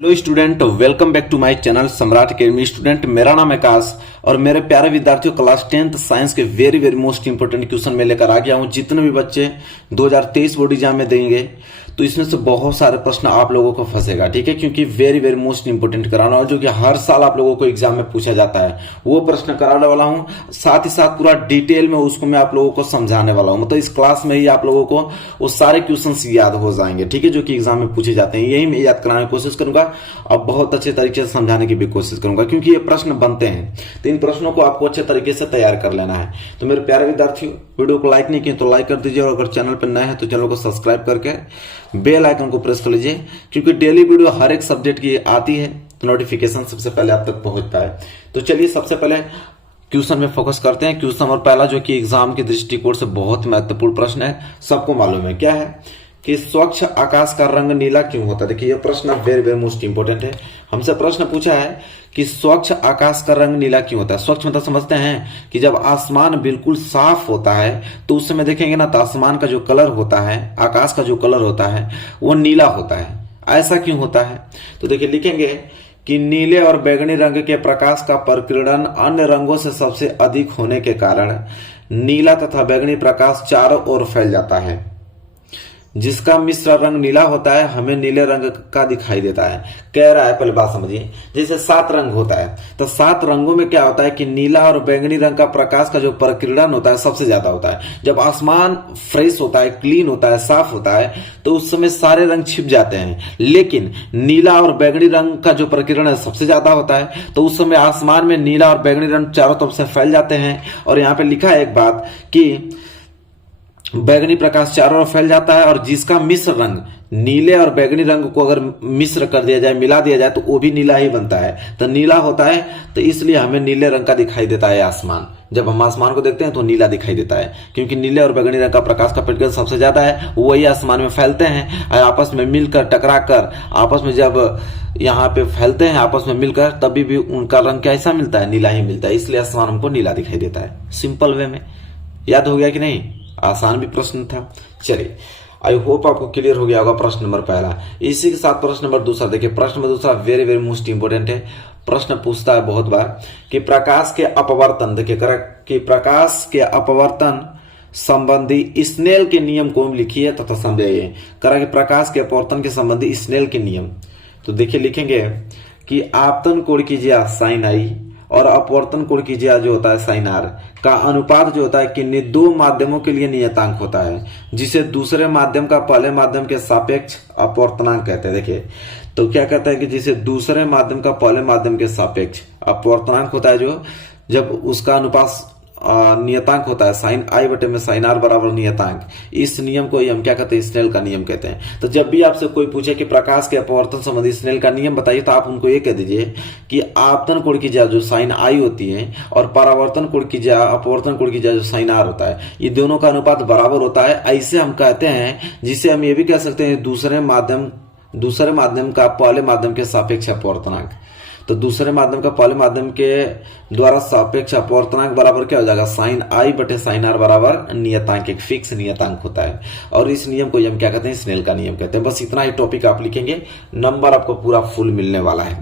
Hello student, welcome back to my channel Samrat academy. Student, मेरा नाम है आकाश और मेरे प्यारे विद्यार्थियों, क्लास 10th साइंस के वेरी मोस्ट इंपोर्टेंट क्वेश्चन में लेकर आ गया हूं। जितने भी बच्चे 2023 बोर्ड एग्जाम में देंगे तो इसमें से बहुत सारे प्रश्न आप लोगों को फंसेगा, ठीक है, क्योंकि वेरी मोस्ट इंपोर्टेंट कराना, और जो कि हर साल आप लोगों को एग्जाम में पूछा जाता है वो प्रश्न कराने वाला हूं। साथ ही साथ पूरा डिटेल में उसको मैं आप लोगों को समझाने वाला हूं। मतलब इस क्लास में ही आप लोगों को वो सारे क्वेश्चन याद हो जाएंगे, ठीक है, जो कि एग्जाम में पूछे जाते हैं। यही मैं याद कराने की कोशिश करूंगा और बहुत अच्छे तरीके से समझाने की भी कोशिश करूंगा, क्योंकि ये प्रश्न बनते हैं तो इन प्रश्नों को आपको अच्छे तरीके से तैयार कर लेना है। तो मेरे प्यारे विद्यार्थियों, वीडियो को लाइक नहीं किए तो लाइक कर दीजिए, और अगर चैनल पर नए हैं तो चैनल को सब्सक्राइब करके बेल आइकन को प्रेस कर लीजिए, क्योंकि डेली वीडियो हर एक सब्जेक्ट की आती है तो नोटिफिकेशन सबसे पहले आप तक पहुंचता है। तो चलिए सबसे पहले क्वेश्चन में फोकस करते हैं। क्वेश्चन नंबर पहला, जो कि एग्जाम के दृष्टिकोण से बहुत महत्वपूर्ण प्रश्न है, सबको मालूम है क्या है कि स्वच्छ आकाश का रंग नीला क्यों होता है। देखिए, यह प्रश्न वेरी मोस्ट इंपोर्टेंट है। हमसे प्रश्न पूछा है कि स्वच्छ आकाश का रंग नीला क्यों होता है। स्वच्छ मतलब समझते हैं कि जब आसमान बिल्कुल साफ होता है तो उस समय देखेंगे ना, तो आसमान का जो कलर होता है, आकाश का जो कलर होता है वो नीला होता है। ऐसा क्यों होता है? तो देखिए, लिखेंगे कि नीले और बैगनी रंग के प्रकाश का प्रकीर्णन अन्य रंगों से सबसे अधिक होने के कारण नीला तथा बैगनी प्रकाश चारों ओर फैल जाता है। जिसका मिश्र रंग नीला होता है हमें नीले रंग का दिखाई देता है। कह रहा है, पहले बात समझिए, जैसे 7 रंग होता है तो 7 रंगों में क्या होता है कि नीला और बैंगनी रंग का प्रकाश का जो प्रकीर्णन होता है सबसे ज्यादा होता है। जब आसमान फ्रेश होता है, क्लीन होता है, साफ होता है, तो उस समय सारे रंग छिप जाते हैं, लेकिन नीला और बैंगनी रंग का जो प्रकीर्णन सबसे ज्यादा होता है, तो उस समय आसमान में नीला और बैंगनी रंग चारों तरफ से फैल जाते हैं। और यहाँ पे लिखा है एक बात कि बैगनी प्रकाश चारों ओर फैल जाता है, और जिसका मिश्र रंग नीले और बैगनी रंग को अगर मिश्र कर दिया जाए, मिला दिया जाए, तो वो भी नीला ही बनता है। तो नीला होता है, तो इसलिए हमें नीले रंग का दिखाई देता है आसमान। जब हम आसमान को देखते हैं तो नीला दिखाई देता है, क्योंकि नीले और बैगनी रंग का प्रकाश का प्रतिबिंब सबसे ज्यादा है, वही आसमान में फैलते हैं और आपस में मिलकर, टकरा कर, आपस में जब यहाँ पे फैलते हैं आपस में मिलकर, तभी भी उनका रंग कैसा मिलता है? नीला ही मिलता है। इसलिए आसमान हमको नीला दिखाई देता है। सिंपल वे में याद हो गया कि नहीं? आसान भी प्रश्न था। चलिए, आई होप आपको क्लियर हो गया होगा प्रश्न नंबर पहला। इसी के साथ प्रश्न नंबर दूसरा देखिए। प्रश्न नंबर दूसरा वेरी मोस्ट इंपोर्टेंट है। प्रश्न पूछता है बहुत बार कि प्रकाश के अपवर्तन, देखिए कि प्रकाश के अपवर्तन संबंधी स्नेल के नियम को लिखिए तथा समझाइए। करा कि प्रकाश के अपवर्तन के संबंधी स्नेल के नियम। तो देखिए, लिखेंगे कि आपतन कोण कीजिए साइन आई और अपवर्तन कोण कीजिए जो होता है साइन आर का अनुपात जो होता है कि 2 माध्यमों के लिए नियतांक होता है, जिसे दूसरे माध्यम का पहले माध्यम के सापेक्ष अपवर्तनांक कहते हैं। देखिए, तो क्या कहता है कि जिसे दूसरे माध्यम का पहले माध्यम के सापेक्ष अपवर्तनांक होता है, जो जब उसका अनुपात नियतांक होता है साइन आई बटे में साइन आर बराबर नियतांक, इस नियम को ही हम क्या कहते हैं? स्नेल का नियम कहते हैं। तो जब भी आपसे कोई पूछे कि प्रकाश के अपवर्तन संबंधी स्नेल का नियम बताइए, तो आप उनको ये कह दीजिए कि आपतन कोण की जो साइन आई होती है और परावर्तन कोण की अपवर्तन कोण की जो साइन आर होता है, ये दोनों का अनुपात बराबर होता है। ऐसे हम कहते हैं, जिसे हम ये भी कह सकते हैं दूसरे माध्यम का पहले माध्यम के सापेक्ष अपवर्तनांक। तो दूसरे माध्यम का पहले माध्यम के द्वारा सापेक्ष अपवर्तनांक बराबर क्या हो जाएगा? साइन आई बटे साइन आर बराबर नियतांक, एक फिक्स नियतांक होता है। और इस नियम को हम क्या कहते हैं? स्नेल का नियम कहते हैं। बस इतना ही टॉपिक आप लिखेंगे, नंबर आपको पूरा फुल मिलने वाला है।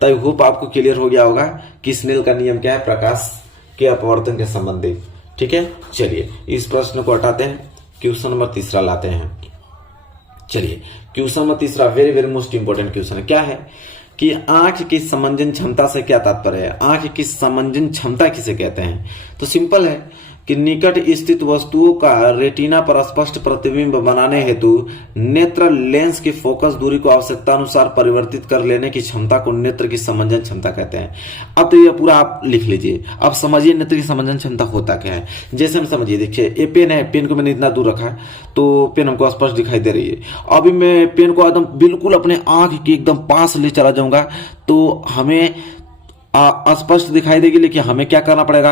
तो आई होप आपको क्लियर हो गया होगा कि स्नेल का नियम क्या है प्रकाश के अपवर्तन के संबंधी, ठीक है। चलिए, इस प्रश्न को हटाते हैं, क्वेश्चन नंबर तीसरा लाते हैं। चलिए, क्वेश्चन नंबर तीसरा वेरी मोस्ट इंपोर्टेंट क्वेश्चन है। क्या है कि आंख की समंजन क्षमता से क्या तात्पर्य है? आंख की समंजन क्षमता किसे कहते हैं? तो सिंपल है कि निकट स्थित वस्तुओं का रेटिना पर स्पष्ट प्रतिबिंब बनाने हेतु नेत्र लेंस की फोकस दूरी को आवश्यकता अनुसार परिवर्तित कर लेने की क्षमता को नेत्र की समंजन क्षमता कहते हैं। अब तो ये पूरा आप लिख लीजिए। अब समझिए नेत्र की समंजन क्षमता होता क्या है। जैसे हम समझिए, देखिए ये पेन है, पेन को मैंने इतना दूर रखा है तो पेन हमको स्पष्ट दिखाई दे रही है। अभी मैं पेन को एकदम बिल्कुल अपने आंख के एकदम पास ले चला जाऊंगा तो हमें स्पष्ट दिखाई देगी, लेकिन हमें क्या करना पड़ेगा?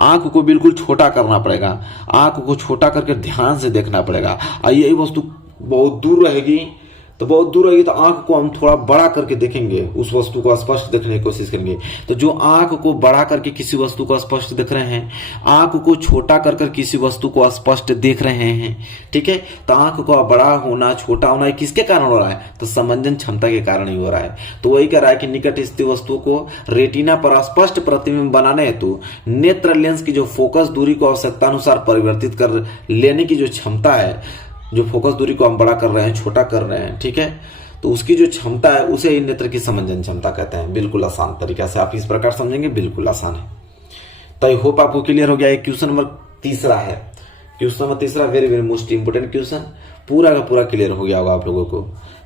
आंख को बिल्कुल छोटा करना पड़ेगा। आंख को छोटा करके ध्यान से देखना पड़ेगा। यही वस्तु बहुत दूर रहेगी तो बहुत दूर रहेगी तो आंख को हम थोड़ा बड़ा करके देखेंगे, उस वस्तु को स्पष्ट देखने की कोशिश करेंगे। तो जो आंख को बड़ा करके किसी वस्तु को स्पष्ट देख रहे हैं, आंख को छोटा कर किसी वस्तु को स्पष्ट देख रहे हैं, ठीक है। तो आंख को बड़ा होना छोटा होना किसके कारण हो रहा है, तो समंजन क्षमता के कारण ही हो रहा है। तो वही कह रहा है कि निकट स्थित वस्तु को रेटिना पर स्पष्ट प्रतिबिंब बनाने हेतु नेत्र लेंस की जो फोकस दूरी को आवश्यकता अनुसार परिवर्तित कर लेने की जो क्षमता है, जो फोकस दूरी को हम बड़ा कर रहे हैं, छोटा कर रहे हैं, ठीक है, तो उसकी जो क्षमता है उसे ही नेत्र की समंजन क्षमता कहते हैं। बिल्कुल आसान तरीका से आप इस प्रकार समझेंगे, बिल्कुल आसान है। तो आई होप आपको क्लियर हो गया। क्वेश्चन नंबर तीसरा है, क्वेश्चन नंबर तीसरा very very most important question, पूरा का पूरा क्लियर हो गया होगा आप लोगों को।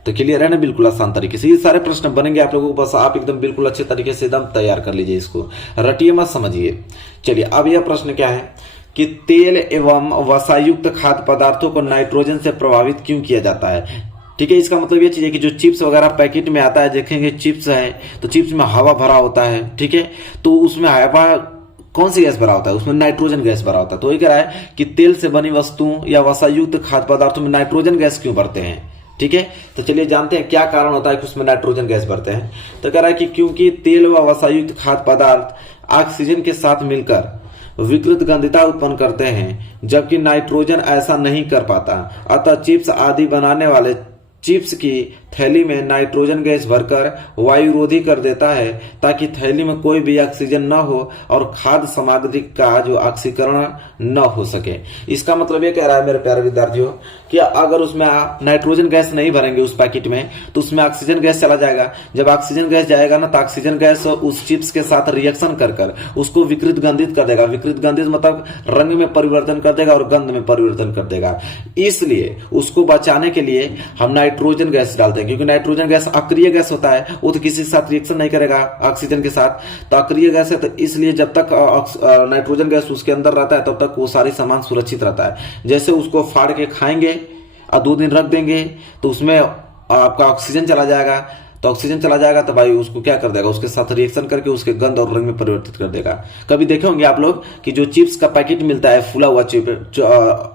तो क्लियर है ना, बिल्कुल आसान तरीके से ये सारे प्रश्न बनेंगे आप लोगों को, बस आप एकदम बिल्कुल अच्छे तरीके से एकदम तैयार कर लीजिए, इसको रटिए मत, समझिए। चलिए अब यह प्रश्न क्या है कि तेल एवं वसायुक्त खाद्य पदार्थों को नाइट्रोजन से प्रभावित क्यों किया जाता है, ठीक है। इसका मतलब ये चीज है कि जो चिप्स वगैरह पैकेट में आता है, देखेंगे चिप्स है तो चिप्स में हवा भरा होता है, ठीक है, तो उसमें हवा कौन सी गैस भरा होता है, उसमें नाइट्रोजन गैस भरा होता है। तो ये कह रहा है कि तेल से बनी वस्तुओं या वसायुक्त खाद्य पदार्थों में नाइट्रोजन गैस क्यों भरते हैं, ठीक है। तो चलिए जानते हैं क्या कारण होता है कि उसमें नाइट्रोजन गैस भरते हैं। तो कह रहा है कि क्योंकि तेल व वसायुक्त खाद्य पदार्थ ऑक्सीजन के साथ मिलकर विकृत गंधिता उत्पन्न करते हैं, जबकि नाइट्रोजन ऐसा नहीं कर पाता। अतः चिप्स आदि बनाने वाले चिप्स की थैली में नाइट्रोजन गैस भरकर वायुरोधी कर देता है, ताकि थैली में कोई भी ऑक्सीजन न हो और खाद्य सामग्री का जो ऑक्सीकरण न हो सके। इसका मतलब ये कह रहा है मेरे प्यारे विद्यार्थियों कि अगर उसमें नाइट्रोजन गैस नहीं भरेंगे उस पैकेट में, तो उसमें ऑक्सीजन गैस चला जाएगा। जब ऑक्सीजन गैस जाएगा ना, तो ऑक्सीजन गैस उस चिप्स के साथ रिएक्शन कर उसको विकृत गंधित कर देगा। विकृत गंधित मतलब रंग में परिवर्तन कर देगा और गंध में परिवर्तन कर देगा। इसलिए उसको बचाने के लिए हम नाइट्रोजन गैस डालते हैं, क्योंकि नाइट्रोजन गैस अक्रिय गैस होता है, वो तो किसी के साथ रिएक्शन नहीं करेगा ऑक्सीजन के साथ, तो अक्रिय गैस है। तो इसलिए जब तक नाइट्रोजन गैस उसके अंदर रहता है तब तक वो सारी सामान सुरक्षित रहता है। जैसे उसको फाड़ के खाएंगे और 2 दिन रख देंगे तो उसमें आपका ऑक्सीजन चला जाएगा, तो ऑक्सीजन चला जाएगा तो भाई उसको क्या कर देगा, उसके साथ रिएक्शन करके उसके गंध और रंग में परिवर्तित कर देगा। कभी देखे होंगे आप लोग कि जो चिप्स का पैकेट मिलता है, फूला हुआ चिप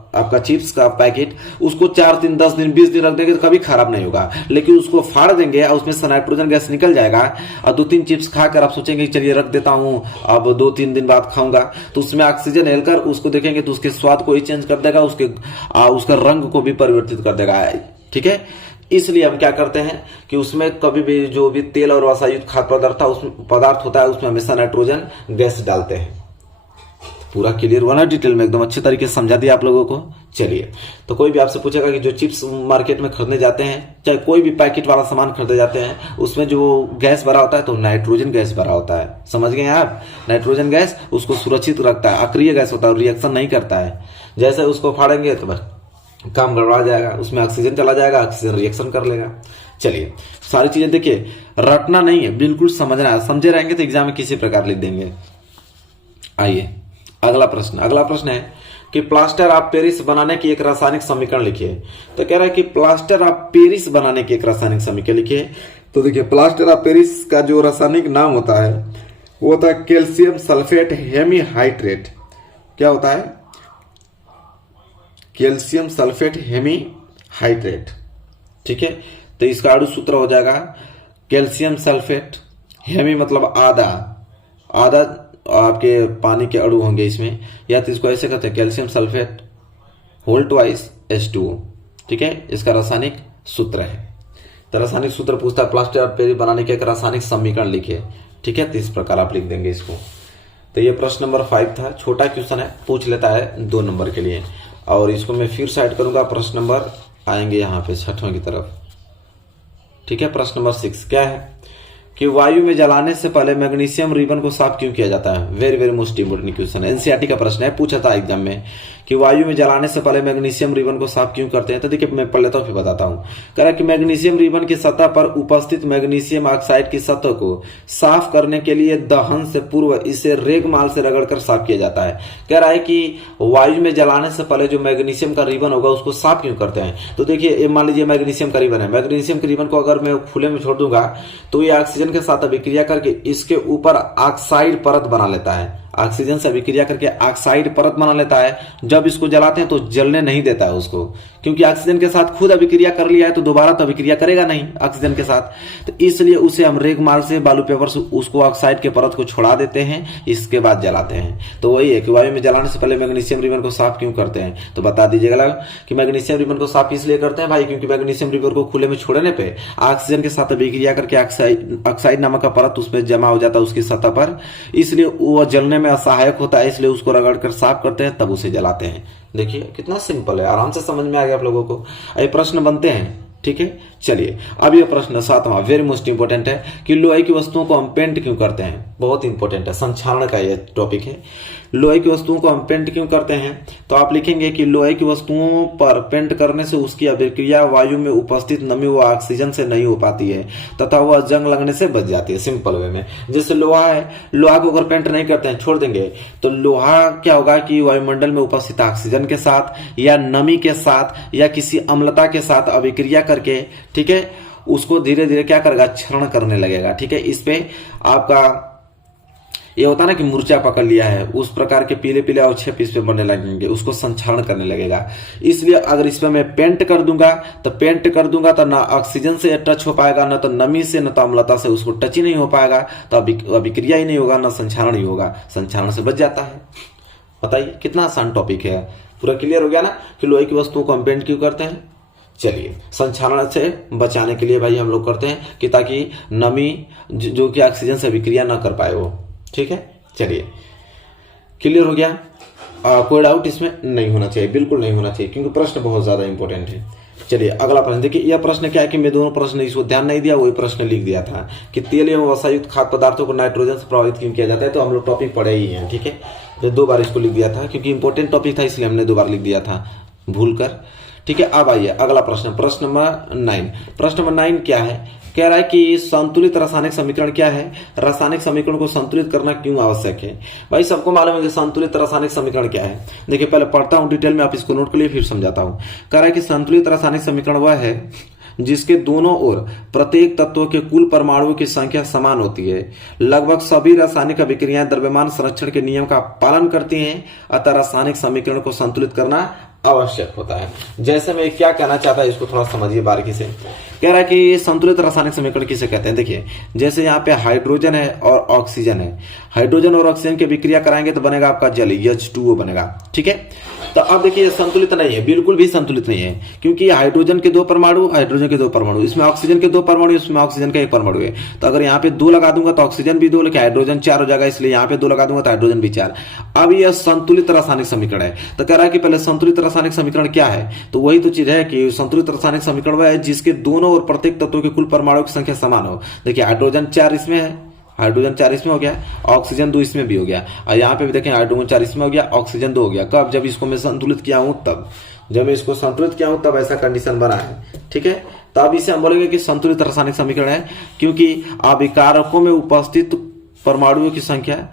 आपका चिप्स का पैकेट, उसको 4 दिन 10 दिन 20 दिन रख देंगे तो कभी खराब नहीं होगा। लेकिन उसको फाड़ देंगे और उसमें से नाइट्रोजन गैस निकल जाएगा और 2-3 चिप्स खाकर आप सोचेंगे चलिए रख देता हूं, अब 2-3 दिन बाद खाऊंगा, तो उसमें ऑक्सीजन हेलकर उसको देखेंगे तो उसके स्वाद को ही चेंज कर देगा, उसका रंग को भी परिवर्तित कर देगा, ठीक है। इसलिए हम क्या करते हैं कि उसमें कभी भी जो भी तेल और वसायुक्त खाद्य पदार्थ होता है उसमें हमेशा नाइट्रोजन गैस डालते हैं। पूरा क्लियर हुआ ना, डिटेल में एकदम अच्छे तरीके से समझा दिया आप लोगों को। चलिए, तो कोई भी आपसे पूछेगा कि जो चिप्स मार्केट में खरीदने जाते हैं, चाहे कोई भी पैकेट वाला सामान खरीदे जाते हैं, उसमें जो गैस भरा होता है तो नाइट्रोजन गैस भरा होता है। समझ गए आप, नाइट्रोजन गैस उसको सुरक्षित रखता है, अक्रिय गैस होता है, रिएक्शन नहीं करता है। जैसे उसको फाड़ेंगे तो बस काम गड़बड़ा जाएगा, उसमें ऑक्सीजन चला जाएगा, ऑक्सीजन रिएक्शन कर लेगा। चलिए, सारी चीजें देखिए, रटना नहीं है, बिल्कुल समझना है। समझे रहेंगे तो एग्जाम में किसी प्रकार लिख देंगे। आइए अगला प्रश्न है कि प्लास्टर ऑफ पेरिस बनाने की एक रासायनिक समीकरण लिखिए। तो कह रहा है कि प्लास्टर ऑफ पेरिस बनाने की एक रासायनिक समीकरण लिखिए। तो देखिए, प्लास्टर ऑफ पेरिस का जो रासायनिक नाम होता है वो होता है कैल्शियम सल्फेट हेमीहाइड्रेट। क्या होता है? कैल्शियम सल्फेट हेमीहाइड्रेट, ठीक है। तो इसका अणु सूत्र हो जाएगा कैल्शियम सल्फेट, हेमी मतलब आधा आपके पानी के अणु होंगे इसमें, या तो इसको ऐसे कहते हैं calcium sulphate whole twice H2O, ठीक है। इसका रासायनिक सूत्र है। तो रासायनिक सूत्र पूछता है प्लास्टर ऑफ पेरिस बनाने के एक रासायनिक समीकरण लिखिए, ठीक है। तो इस प्रकार आप लिख देंगे इसको। तो ये प्रश्न नंबर 5 था, छोटा क्वेश्चन है, पूछ लेता है 2 नंबर के लिए। और इसको मैं फिर साइड करूंगा, प्रश्न नंबर आएंगे यहाँ पे 6वें की तरफ, ठीक है। प्रश्न नंबर 6 क्या है कि वायु में जलाने से पहले मैग्नीशियम रिबन को साफ क्यों किया जाता है? Very very most important question है, एनसीईआरटी का प्रश्न है, पूछा था एग्जाम में कि वायु में जलाने से पहले मैग्नीशियम रिबन को साफ क्यों करते हैं। तो देखिए, मैं पढ़ लेता हूं फिर बताता हूं। कह रहा है कि मैग्नीशियम रिबन की सतह पर उपस्थित मैग्नीशियम ऑक्साइड की सतह को साफ करने के लिए दहन से पूर्व इसे रेगमाल से रगड़कर साफ किया जाता है। कह रहा है कि वायु में जलाने से पहले जो मैग्नीशियम का रिबन होगा उसको साफ क्यों करते हैं। तो देखिए, मान लीजिए मैग्नीशियम का रिबन है, मैग्नीशियम के रिबन को अगर मैं खुले में छोड़ दूंगा तो ये ऑक्सीजन के साथ अभिक्रिया करके इसके ऊपर ऑक्साइड परत बना लेता है, ऑक्सीजन से अभिक्रिया करके ऑक्साइड परत बना लेता है। जब इसको जलाते हैं तो जलने नहीं देता है उसको, क्योंकि ऑक्सीजन के साथ खुद अभिक्रिया कर लिया है तो दोबारा तो अभिक्रिया करेगा नहीं ऑक्सीजन के साथ। तो इसलिए उसे हम रेग मार्ग से, बालू पेपर से उसको ऑक्साइड के परत को छोड़ा देते हैं, इसके बाद जलाते हैं। तो वही है कि वायु में जलाने से पहले मैग्नीशियम रिबन को साफ क्यों करते हैं, तो बता दीजिएगा कि मैग्नीशियम रिबन को साफ इसलिए करते हैं भाई, क्योंकि मैग्नीशियम रिबन को खुले में छोड़ने पे ऑक्सीजन के साथ अभिक्रिया करके ऑक्साइड नामक का परत उसमें जमा हो जाता है उसकी सतह पर, इसलिए वो जलने में असहायक होता है, इसलिए उसको रगड़ कर साफ करते हैं तब उसे जलाते हैं। देखिए कितना सिंपल है, आराम से समझ में आ गया आप लोगों को। ये प्रश्न बनते हैं, ठीक है। चलिए अब ये प्रश्न 7वां वेरी मोस्ट इंपोर्टेंट है कि लोहे की वस्तुओं को हम पेंट क्यों करते हैं। बहुत इंपॉर्टेंट है, संक्षारण का ये टॉपिक है। लोहे की वस्तुओं को हम पेंट क्यों करते हैं, तो आप लिखेंगे कि लोहे की वस्तुओं पर पेंट करने से उसकी अभिक्रिया वायु में उपस्थित नमी व ऑक्सीजन से नहीं हो पाती है तथा वह जंग लगने से बच जाती है। सिंपल वे में, जैसे लोहा है, लोहा को अगर पेंट नहीं करते हैं, छोड़ देंगे, तो लोहा क्या होगा कि वायुमंडल में उपस्थित ऑक्सीजन के साथ या नमी के साथ या किसी अम्लता के साथ अभिक्रिया करके, ठीक है, उसको धीरे धीरे क्या करेगा, क्षरण करने लगेगा। ठीक है, इस पे आपका ये होता है ना कि मूर्छा पकड़ लिया है, उस प्रकार के पीले पीले अवक्षेप इस पे बनने लगेंगे, उसको संक्षारण करने लगेगा। इसलिए अगर इस पे मैं पेंट कर दूंगा तो ना ऑक्सीजन से टच हो पाएगा, ना तो नमी से, ना तो अम्लता से उसको टच ही नहीं हो पाएगा, तो अभिक्रिया ही नहीं होगा, ना संक्षारण ही होगा, संक्षारण से बच जाता है। बताइए कितना आसान टॉपिक है, पूरा क्लियर हो गया ना कि लोहे की वस्तुओं को हम पेंट क्यों करते हैं। चलिए संक्षारण से बचाने के लिए भाई हम लोग करते हैं कि ताकि नमी जो कि ऑक्सीजन से अभिक्रिया ना कर पाए वो। ठीक है, चलिए क्लियर हो गया। कोई डाउट इसमें नहीं होना चाहिए, बिल्कुल नहीं होना चाहिए, क्योंकि प्रश्न बहुत ज्यादा इंपॉर्टेंट है। चलिए अगला प्रश्न देखिए। यह प्रश्न क्या है कि मैं दोनों प्रश्न इसको ध्यान नहीं दिया, वही प्रश्न लिख दिया था कि तेल एवं वसायुक्त खाद्य पदार्थों को नाइट्रोजन से प्रभावित क्यों किया जाता है। तो हम लोग टॉपिक पढ़े ही हैं, ठीक है, तो 2 बार इसको लिख दिया था क्योंकि इंपॉर्टेंट टॉपिक था, इसलिए हमने 2 बार लिख दिया था भूल कर। ठीक है, अब आइए अगला प्रश्न, प्रश्न नंबर 9। प्रश्न नंबर 9 क्या है, कह रहा है कि संतुलित रासायनिक समीकरण क्या है, रासायनिक समीकरण को संतुलित करना क्यों आवश्यक है। भाई सबको मालूम है कि संतुलित रासायनिक समीकरण क्या है। देखिए पहले पढ़ता हूं डिटेल में, आप इसको नोट कर लिए फिर समझाता हूं। कह रहा है कि संतुलित रासायनिक समीकरण वह है जिसके दोनों ओर प्रत्येक तत्व के कुल परमाणुओं की संख्या समान होती है। लगभग सभी रासायनिक अभिक्रियाएं द्रव्यमान संरक्षण के नियम का पालन करती हैं, अतः रासायनिक समीकरण को संतुलित करना आवश्यक होता है। जैसे मैं क्या कहना चाहता है इसको थोड़ा समझिए बारीकी से। कह रहा है कि संतुलित रासायनिक समीकरण किसे कहते हैं। देखिए जैसे यहाँ पे हाइड्रोजन है और ऑक्सीजन है, हाइड्रोजन और ऑक्सीजन की अभिक्रिया कराएंगे तो बनेगा आपका जल, H2O बनेगा। ठीक है, तो अब देखिए संतुलित नहीं है, बिल्कुल भी संतुलित नहीं है, क्योंकि हाइड्रोजन के 2 परमाणु, हाइड्रोजन के 2 परमाणु, इसमें ऑक्सीजन के 2 परमाणु, इसमें ऑक्सीजन का 1 परमाणु है। तो अगर यहाँ पे 2 लगा दूंगा तो ऑक्सीजन भी 2, लेकिन हाइड्रोजन 4 हो जाएगा, इसलिए यहाँ पे 2 लगा दूंगा तो हाइड्रोजन भी 4। अब यह संतुलित रासायनिक समीकरण है। तो कह रहा है कि पहले संतुलित रासायनिक समीकरण क्या है, तो वही तो चीज है कि संतुलित रासायनिक समीकरण वह है जिसके दोनों और प्रत्येक तत्वों के कुल परमाणुओं की संख्या समान हो। देखिए हाइड्रोजन 4 इसमें है, हाइड्रोजन 4 इसमें हो गया, ऑक्सीजन 2 इसमें भी हो गया, और यहाँ पे भी देखें हाइड्रोजन 4 इसमें हो गया, ऑक्सीजन 2 हो गया। कब, जब इसको मैं संतुलित किया हूं तब, जब मैं इसको संतुलित किया हूं तब ऐसा कंडीशन बना है। ठीक है, तब इसे हम बोलेंगे कि संतुलित रासायनिक समीकरण है, क्योंकि अभिकारकों में उपस्थित परमाणुओं की संख्या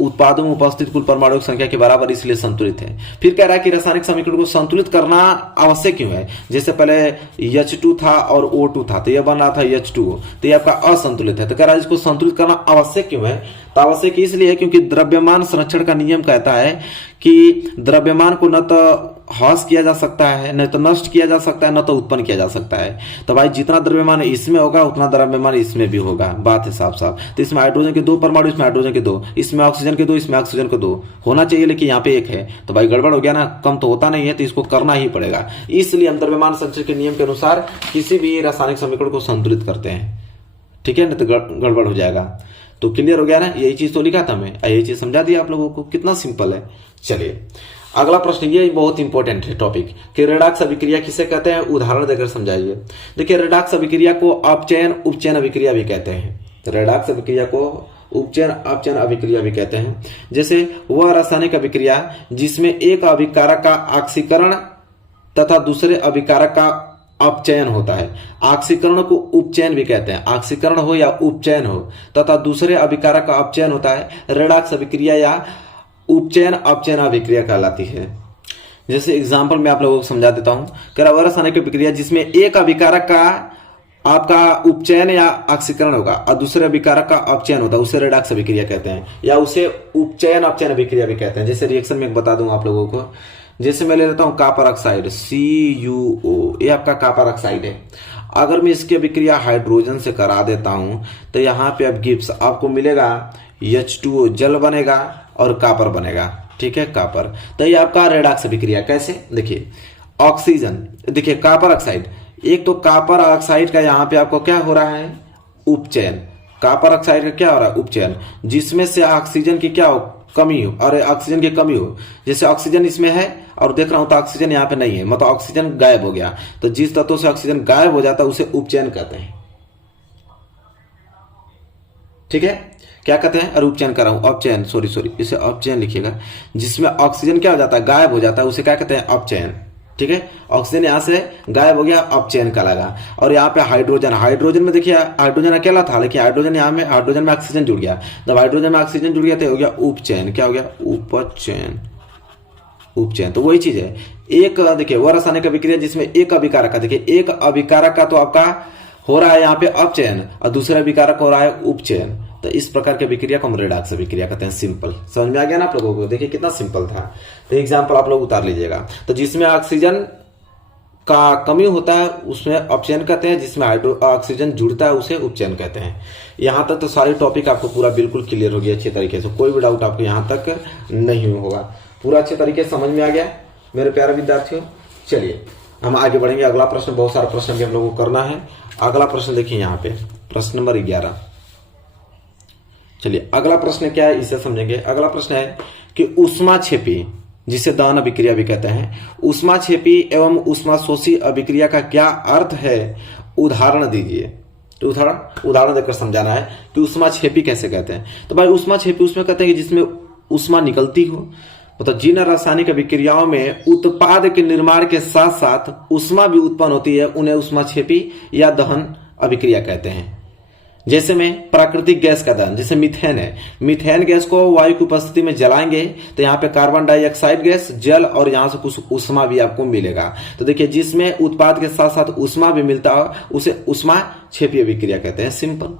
उत्पादों में उपस्थित कुल परमाणुओं की संख्या के बराबर, इसलिए संतुलित है। फिर कह रहा है कि रासायनिक समीकरण को संतुलित करना आवश्यक क्यों है। जैसे पहले H2 था और O2 था, तो यह बन रहा था H2O, तो यह आपका असंतुलित है। तो कह रहा है इसको संतुलित करना आवश्यक क्यों है, तो आवश्यक इसलिए है क्योंकि द्रव्यमान संरक्षण का नियम कहता है कि द्रव्यमान को न तो ह्रास किया जा सकता है, न तो नष्ट किया जा सकता है, न तो उत्पन्न किया जा सकता है। तो भाई जितना द्रव्यमान इसमें होगा उतना द्रव्यमान इसमें भी होगा, बात है साफ साफ। तो इसमें हाइड्रोजन के 2 परमाणु, इसमें हाइड्रोजन के 2, इसमें ऑक्सीजन के 2, इसमें ऑक्सीजन के 2 होना चाहिए, लेकिन यहाँ पे 1 है, तो भाई गड़बड़ हो गया ना, कम तो होता नहीं है, तो इसको करना ही पड़ेगा। इसलिए हम द्रव्यमान संरक्षण के नियम के अनुसार किसी भी रासायनिक समीकरण को संतुलित करते हैं। ठीक है, नहीं तो गड़बड़ हो जाएगा। तो क्लियर हो गया ना, यही चीज तो लिखा था मैं, यही चीज समझा दिया आप लोगों को, कितना सिंपल है। चलिए अगला प्रश्न, ये बहुत इंपॉर्टेंट है टॉपिक कि रेडॉक्स अभिक्रिया किसे कहते हैं, उदाहरण देकर समझाइए। देखिए रेडॉक्स अभिक्रिया को अपचयन उपचयन अभिक्रिया भी कहते हैं। रेडॉक्स अभिक्रिया को उपचयन अपचयन अभिक्रिया भी कहते हैं। जैसे वह रासायनिक अभिक्रिया जिसमें एक अभिकारक का ऑक्सीकरण तथा दूसरे अभिकारक का अपचयन होता है। ऑक्सीकरण को उपचयन भी कहते हैं, ऑक्सीकरण हो या उपचयन हो, तथा दूसरे अभिकारक का अपचयन होता है, रेडॉक्स अभिक्रिया या उपचयन अपचयन अभिक्रिया कहलाती है। जैसे एग्जांपल मैं आप लोगों को समझा देता हूं, कह रहा रासायनिक अभिक्रिया जिसमें एक अभिकारक का आपका उपचयन या ऑक्सीकरण होगा और दूसरे अभिकारक का अपचयन होता है, उसे रेडॉक्स अभिक्रिया कहते हैं, या उसे उपचयन अपचयन अभिक्रिया भी कहते हैं। जैसे रिएक्शन में बता दूं आप लोगों को, जैसे मैं ले लेता हूं कॉपर ऑक्साइड CuO, ये आपका कॉपर ऑक्साइड है। अगर मैं इसकी अभिक्रिया हाइड्रोजन से करा देता हूं तो यहाँ पे अब गिब्स आपको मिलेगा H2O, जल बनेगा और कॉपर बनेगा, ठीक है, कॉपर। तो ये आपका रेडॉक्स अभिक्रिया। कैसे? देखिए ऑक्सीजन, देखिए कॉपर ऑक्साइड, एक तो कॉपर ऑक्साइड का यहाँ पे आपको क्या हो रहा है, उपचयन। कॉपर ऑक्साइड का क्या हो रहा है, उपचयन, जिसमें से ऑक्सीजन की क्या हो, कमी हो, और ऑक्सीजन की कमी हो। जैसे ऑक्सीजन इसमें है और देख रहा हूं तो ऑक्सीजन यहाँ पे नहीं है, मतलब ऑक्सीजन गायब हो गया। तो जिस तत्व से ऑक्सीजन गायब हो जाता है उसे उपचयन कहते हैं, ठीक है। क्या कहते हैं, और उपचयन कर रहा हूं, अपचयन, सॉरी इसे अपचयन लिखिएगा। जिसमें ऑक्सीजन क्या हो जाता है, गायब हो जाता है, उसे क्या कहते हैं, अपचयन, ठीक है। ऑक्सीजन यहां से गायब हो गया, अपचयन कहलाएगा। और यहाँ पे हाइड्रोजन, हाइड्रोजन में देखिए हाइड्रोजन अकेला था, लेकिन हाइड्रोजन यहाँ में, हाइड्रोजन में ऑक्सीजन जुड़ गया। जब हाइड्रोजन में ऑक्सीजन जुड़ गया तो हो गया उपचयन। क्या हो गया, उपचयन, उपचयन। तो वही चीज है। एक देखिए वह रासायनिक अभिक्रिया जिसमें एक अभिकारक का, देखिए एक अभिकारक का तो आपका हो रहा है यहाँ पे अपचयन और दूसरा अभिकारक हो रहा है उपचयन। तो इस प्रकार की अभिक्रिया को हम रेडॉक्स अभिक्रिया कहते हैं। सिंपल, समझ में आ गया ना आप लोगों को? देखिए कितना सिंपल था। तो एग्जाम्पल आप लोग उतार लीजिएगा। तो जिसमें ऑक्सीजन का कमी होता है उसमें अपचयन कहते हैं, जिसमें ऑक्सीजन जुड़ता है उसे उपचयन कहते हैं। यहाँ तक तो सारे टॉपिक आपको पूरा बिल्कुल क्लियर हो गया अच्छे तरीके से, कोई भी डाउट आपको यहाँ तक नहीं होगा, पूरा अच्छे तरीके से समझ में आ गया मेरे प्यारे विद्यार्थियों। चलिए हम आगे बढ़ेंगे। अगला प्रश्न, बहुत सारा प्रश्न भी हम लोगों को करना है। अगला प्रश्न देखिए यहाँ पे, प्रश्न नंबर 11। चलिए अगला प्रश्न क्या है इसे समझेंगे। अगला प्रश्न है कि ऊष्माक्षेपी, जिसे दहन अभिक्रिया भी कहते हैं, ऊष्माक्षेपी एवं ऊष्माशोषी अभिक्रिया का क्या अर्थ है, उदाहरण दीजिए। तो उदाहरण देकर समझाना है कि ऊष्माक्षेपी कैसे कहते हैं। तो भाई ऊष्माक्षेपी उसमें कहते हैं कि जिसमें ऊष्मा निकलती हो, मतलब जिन रासायनिक अभिक्रियाओं में उत्पाद के निर्माण के साथ साथ ऊष्मा भी उत्पन्न होती है उन्हें ऊष्माक्षेपी या दहन अभिक्रिया कहते हैं। जैसे में प्राकृतिक गैस का दहन, जैसे मीथेन है, मीथेन गैस को वायु की उपस्थिति में जलाएंगे तो यहाँ पे कार्बन डाइऑक्साइड गैस, जल और यहाँ से कुछ ऊष्मा भी आपको मिलेगा। तो देखिए जिसमें उत्पाद के साथ साथ ऊष्मा भी मिलता हो उसे ऊष्माक्षेपी अभिक्रिया कहते हैं। सिंपल,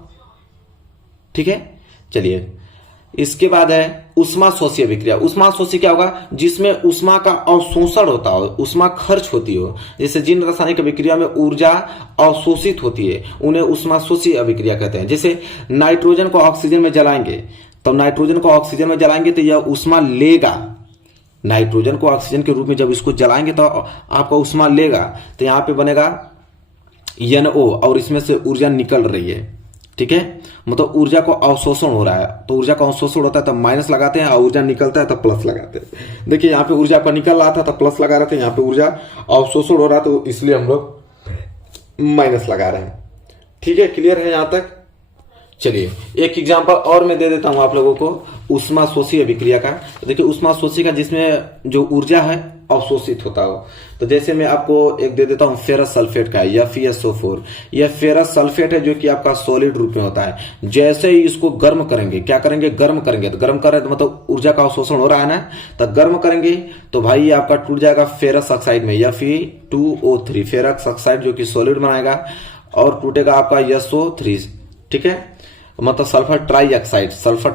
ठीक है। चलिए इसके बाद है ऊष्माशोषी अभिक्रिया। ऊष्माशोषी क्या होगा, जिसमें ऊष्मा का अवशोषण होता हो, ऊष्मा खर्च होती हो। जैसे जिन रासायनिक अभिक्रिया में ऊर्जा अवशोषित होती है उन्हें ऊष्माशोषी अभिक्रिया कहते हैं। जैसे नाइट्रोजन को ऑक्सीजन में जलाएंगे, तो नाइट्रोजन को ऑक्सीजन में जलाएंगे तो यह ऊष्मा लेगा। नाइट्रोजन को ऑक्सीजन के रूप में जब इसको जलाएंगे तो आपका ऊष्मा लेगा। तो यहाँ पे बनेगा NO और इसमें से ऊर्जा निकल रही है, ठीक है, मतलब ऊर्जा को अवशोषण हो रहा है। तो ऊर्जा का अवशोषण होता है तब माइनस लगाते हैं और ऊर्जा निकलता है तब प्लस लगाते हैं। देखिए यहाँ पे ऊर्जा का निकल रहा था तब प्लस लगा रहे थे, यहाँ पे ऊर्जा अवशोषण हो रहा था तो इसलिए हम लोग माइनस लगा रहे हैं। ठीक है, क्लियर है यहाँ तक? चलिए एक एग्जांपल और मैं दे देता हूं आप लोगों को ऊष्माशोषी अभिक्रिया का। देखिए ऊष्माशोषी का जिसमें जो ऊर्जा है अवशोषित होता हो, तो जैसे मैं आपको एक दे देता हूं फेरस सल्फेट का, या FeSO4। यह फेरस सल्फेट है जो कि आपका सॉलिड रूप में होता है। जैसे ही इसको गर्म करेंगे, क्या करेंगे, गर्म करेंगे, तो गर्म कर रहे तो मतलब ऊर्जा का अवशोषण हो रहा है ना, तो गर्म करेंगे तो भाई आपका टूट जाएगा फेरस ऑक्साइड में, Fe2O3 फेरस ऑक्साइड जो कि सॉलिड बनाएगा, और टूटेगा आपका SO3, ठीक है, मतलब सल्फर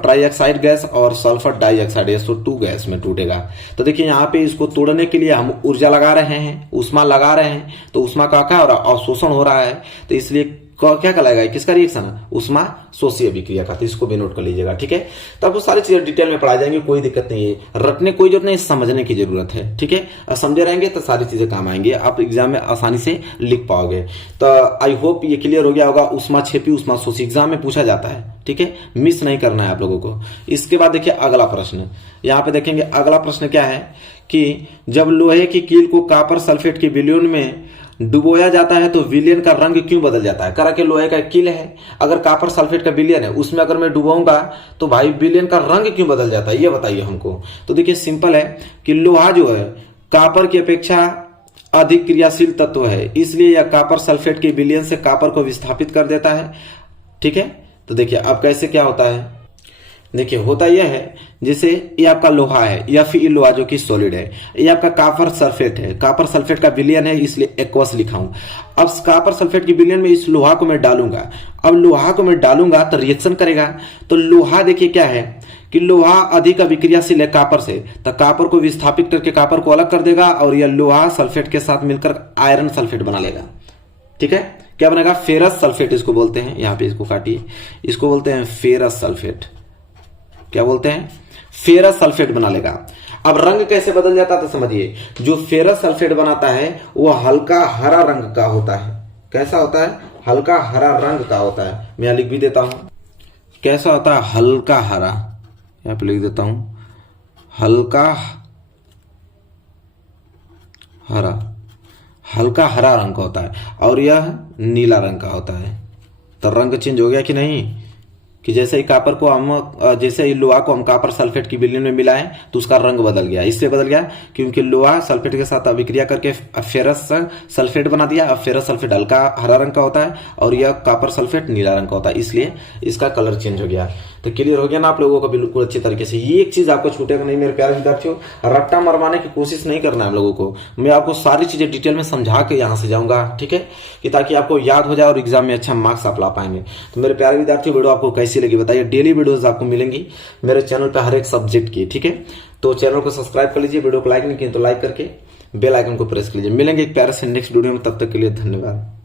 ट्राइऑक्साइड गैस और सल्फर डाइऑक्साइड SO2 गैस में टूटेगा। तो देखिए यहाँ पे इसको तोड़ने के लिए हम ऊर्जा लगा रहे हैं, ऊष्मा लगा रहे हैं, तो ऊष्मा का क्या हो रहा है, अवशोषण हो रहा है। तो इसलिए क्या कहलाएगा, किसका रिएक्शन है, ऊष्माशोषी अभिक्रिया का। तो इसको भी नोट कर लीजिएगा, ठीक है। तब वो सारी चीजें डिटेल में पढ़ाई जाएंगी, कोई दिक्कत नहीं है, रटने कोई जरूरत नहीं, समझने की जरूरत है, ठीक है। समझे रहेंगे तो सारी चीजें काम आएंगी, आप एग्जाम में आसानी से लिख पाओगे। तो आई होप ये क्लियर हो गया होगा। ऊष्माक्षेपी ऊष्माशोषी एग्जाम में पूछा जाता है, ठीक है, मिस नहीं करना है आप लोगों को। इसके बाद देखिए अगला प्रश्न, यहाँ पे देखेंगे अगला प्रश्न क्या है कि जब लोहे की कील को कॉपर सल्फेट के विलयन में डुबोया जाता है तो विलयन का रंग क्यों बदल जाता है। करा के लोहे का कील है, अगर कॉपर सल्फेट का विलयन है उसमें अगर मैं डुबाऊंगा तो भाई विलयन का रंग क्यों बदल जाता है, ये बताइए हमको। तो देखिए सिंपल है कि लोहा जो है कॉपर की अपेक्षा अधिक क्रियाशील तत्व है, इसलिए यह कॉपर सल्फेट के विलयन से कॉपर को विस्थापित कर देता है, ठीक है। तो देखिए अब कैसे क्या होता है देखिए होता यह है, जैसे ये आपका लोहा है या फिर ये लोहा जो कि सॉलिड है, ये आपका कॉपर सल्फेट है, कॉपर सल्फेट का विलयन है इसलिए एक्वस लिखा हूं। अब कॉपर सल्फेट की विलयन में इस लोहा को मैं डालूंगा, अब लोहा को मैं डालूंगा तो रिएक्शन करेगा। तो लोहा देखिए क्या है कि लोहा अधिक अभिक्रियाशील है कॉपर से, तो कॉपर को विस्थापित करके कॉपर को अलग कर देगा और यह लोहा सल्फेट के साथ मिलकर आयरन सल्फेट बना लेगा। ठीक है, क्या बनेगा? फेरस सल्फेट इसको बोलते हैं। यहां पे इसको काटिए, इसको बोलते हैं फेरस सल्फेट। क्या बोलते हैं? फेरस सल्फेट बना लेगा। अब रंग कैसे बदल जाता है तो समझिए, जो फेरस सल्फेट बनाता है वो हल्का हरा रंग का होता है। कैसा होता है? हल्का हरा रंग का होता है। मैं यहां लिख भी देता हूं कैसा होता है, हल्का हरा। यहां पे लिख देता हूं हल्का हरा, हल्का हरा रंग का होता है और यह नीला रंग का होता है। तो रंग चेंज हो गया कि नहीं? कि जैसे ही कॉपर को हम जैसे ही लोहा को हम कॉपर सल्फेट की विलयन में मिलाएं तो उसका रंग बदल गया। इससे बदल गया क्योंकि लोहा सल्फेट के साथ अभिक्रिया करके फेरस सल्फेट बना दिया। अब फेरस सल्फेट हल्का हरा रंग का होता है और यह कॉपर सल्फेट नीला रंग का होता है, इसलिए इसका कलर चेंज हो गया। तो क्लियर हो गया ना आप लोगों को बिल्कुल अच्छी तरीके से। ये एक चीज आपको छूटेगा नहीं मेरे प्यारे विद्यार्थियों, रट्टा मरवाने की कोशिश नहीं करना है हम लोगों को। मैं आपको सारी चीजें डिटेल में समझा के यहाँ से जाऊंगा, ठीक है, कि ताकि आपको याद हो जाए और एग्जाम में अच्छा मार्क्स आप ला पाएंगे। तो मेरे प्यारे विद्यार्थियों, वीडियो आपको कैसी लगी बताइए। डेली वीडियोस आपको मिलेंगी मेरे चैनल पर हर एक सब्जेक्ट की, ठीक है। तो चैनल को सब्सक्राइब कर लीजिए, वीडियो को लाइक नहीं किए तो लाइक करके बेल आइकन को प्रेस कीजिए। मिलेंगे एक प्यारे से नेक्स्ट वीडियो में, तब तक के लिए धन्यवाद।